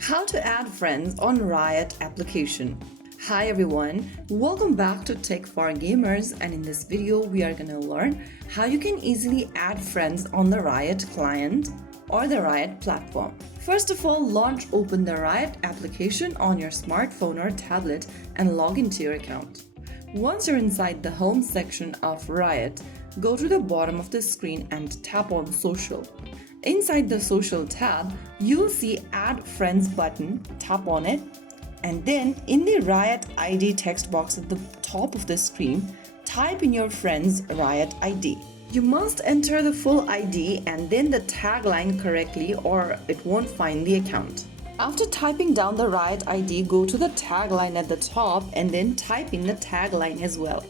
How to add friends on Riot application. Hi everyone, welcome back to Tech for Gamers, and in this video we are gonna learn how you can easily add friends on the Riot client or the Riot platform. First of all, open the Riot application on your smartphone or tablet and log into your account. Once you're inside the home section of Riot, go to the bottom of the screen and tap on Social. Inside the Social tab, you'll see Add Friends button. Tap on it, and then in the Riot ID text box at the top of the screen, type in your friend's Riot ID. You must enter the full ID and then the tagline correctly, or it won't find the account. After typing down the Riot ID, go to the tagline at the top and then type in the tagline as well.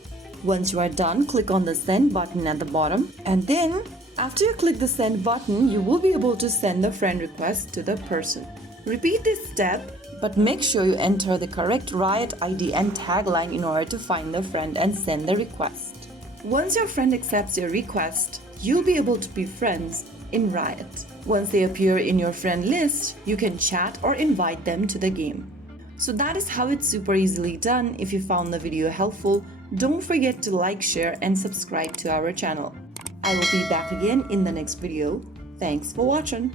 Once you are done, click on the Send button at the bottom, and then after you click the Send button, you will be able to send the friend request to the person. Repeat this step, but make sure you enter the correct Riot ID and tagline in order to find the friend and send the request. Once your friend accepts your request, you'll be able to be friends in Riot. Once they appear in your friend list, you can chat or invite them to the game. So that is how it's super easily done. If you found the video helpful, don't forget to like, share, and subscribe to our channel. I will be back again in the next video. Thanks for watching.